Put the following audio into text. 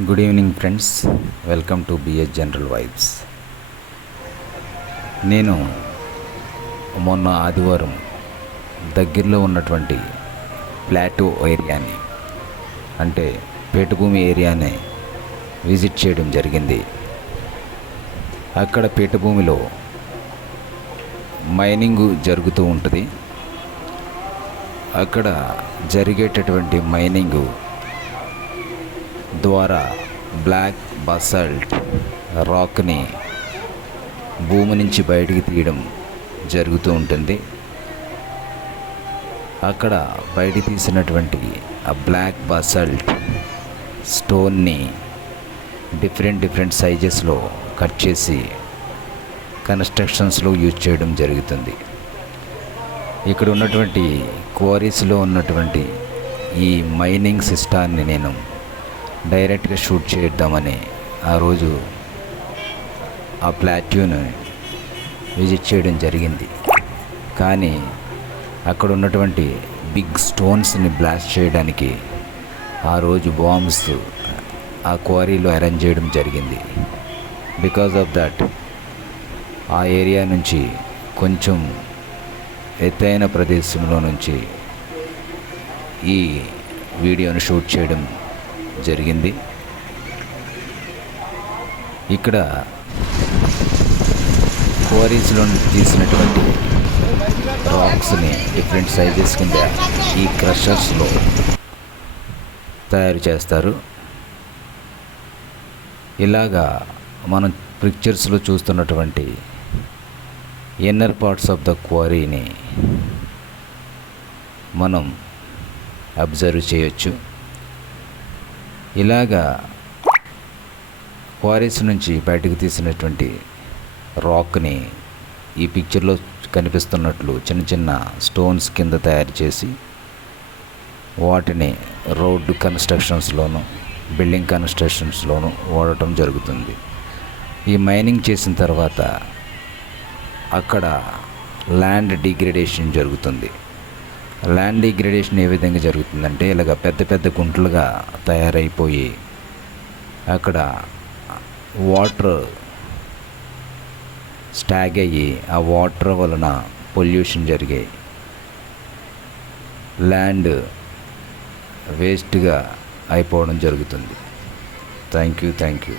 Good evening friends, welcome to BS general vibes. నేను మొన్న ఆదివారం దగ్గరలో ఉన్నటువంటి ప్లాటో ఏరియాని అంటే పీఠభూమి ఏరియాని విజిట్ చేయడం జరిగింది. అక్కడ పీఠభూమిలో మైనింగ్ జరుగుతూ ఉంటుంది. అక్కడ జరిగేటటువంటి మైనింగ్ ద్వారా బ్లాక్ బసాల్ట్ రాక్ని భూమి నుంచి బయటికి తీయడం జరుగుతూ ఉంటుంది. అక్కడ బయటికి తీసినటువంటి ఆ బ్లాక్ బసాల్ట్ స్టోన్ని డిఫరెంట్ సైజెస్లో కట్ చేసి కన్స్ట్రక్షన్స్లో యూజ్ చేయడం జరుగుతుంది. ఇక్కడ ఉన్నటువంటి క్వారీస్లో ఉన్నటువంటి ఈ మైనింగ్ సిస్టాన్ని నేను డైరెక్ట్గా షూట్ చేద్దామని ఆ రోజు ఆ ప్లాట్యూను విజిట్ చేయడం జరిగింది. కానీ అక్కడ ఉన్నటువంటి బిగ్ స్టోన్స్ని బ్లాస్ట్ చేయడానికి ఆ రోజు బాంబ్స్ ఆ క్వారీలో అరేంజ్ చేయడం జరిగింది. బికాజ్ ఆఫ్ దట్ ఆ ఏరియా నుంచి కొంచెం ఎత్తైన ప్రదేశంలో నుంచి ఈ వీడియోను షూట్ చేయడం జరిగింది. ఇక్కడ క్వారీస్లో తీసినటువంటి రాక్స్ని డిఫరెంట్ సైజెస్ కింద ఈ క్రషర్స్లో తయారు చేస్తారు. ఇలాగా మనం పిక్చర్స్లో చూస్తున్నటువంటి ఇన్నర్ పార్ట్స్ ఆఫ్ ద క్వారీని మనం అబ్జర్వ్ చేయొచ్చు. ఇలాగా క్వారీస్ నుంచి బయటకు తీసినటువంటి రాక్ని ఈ పిక్చర్లో కనిపిస్తున్నట్లు చిన్న చిన్న స్టోన్స్ కింద తయారు చేసి వాటిని రోడ్డు కన్స్ట్రక్షన్స్లోను బిల్డింగ్ కన్స్ట్రక్షన్స్లోను వాడటం జరుగుతుంది. ఈ మైనింగ్ చేసిన తర్వాత అక్కడ ల్యాండ్ డిగ్రేడేషన్ జరుగుతుంది. ల్యాండ్ డిగ్రేడేషన్ ఏ విధంగా జరుగుతుందంటే ఇలాగ పెద్ద గుంటలుగా తయారైపోయి అక్కడ వాటర్ స్టాగ్ అయ్యి ఆ వాటర్ వలన పొల్యూషన్ జరిగాయి, ల్యాండ్ వేస్ట్గా అయిపోవడం జరుగుతుంది. Thank you.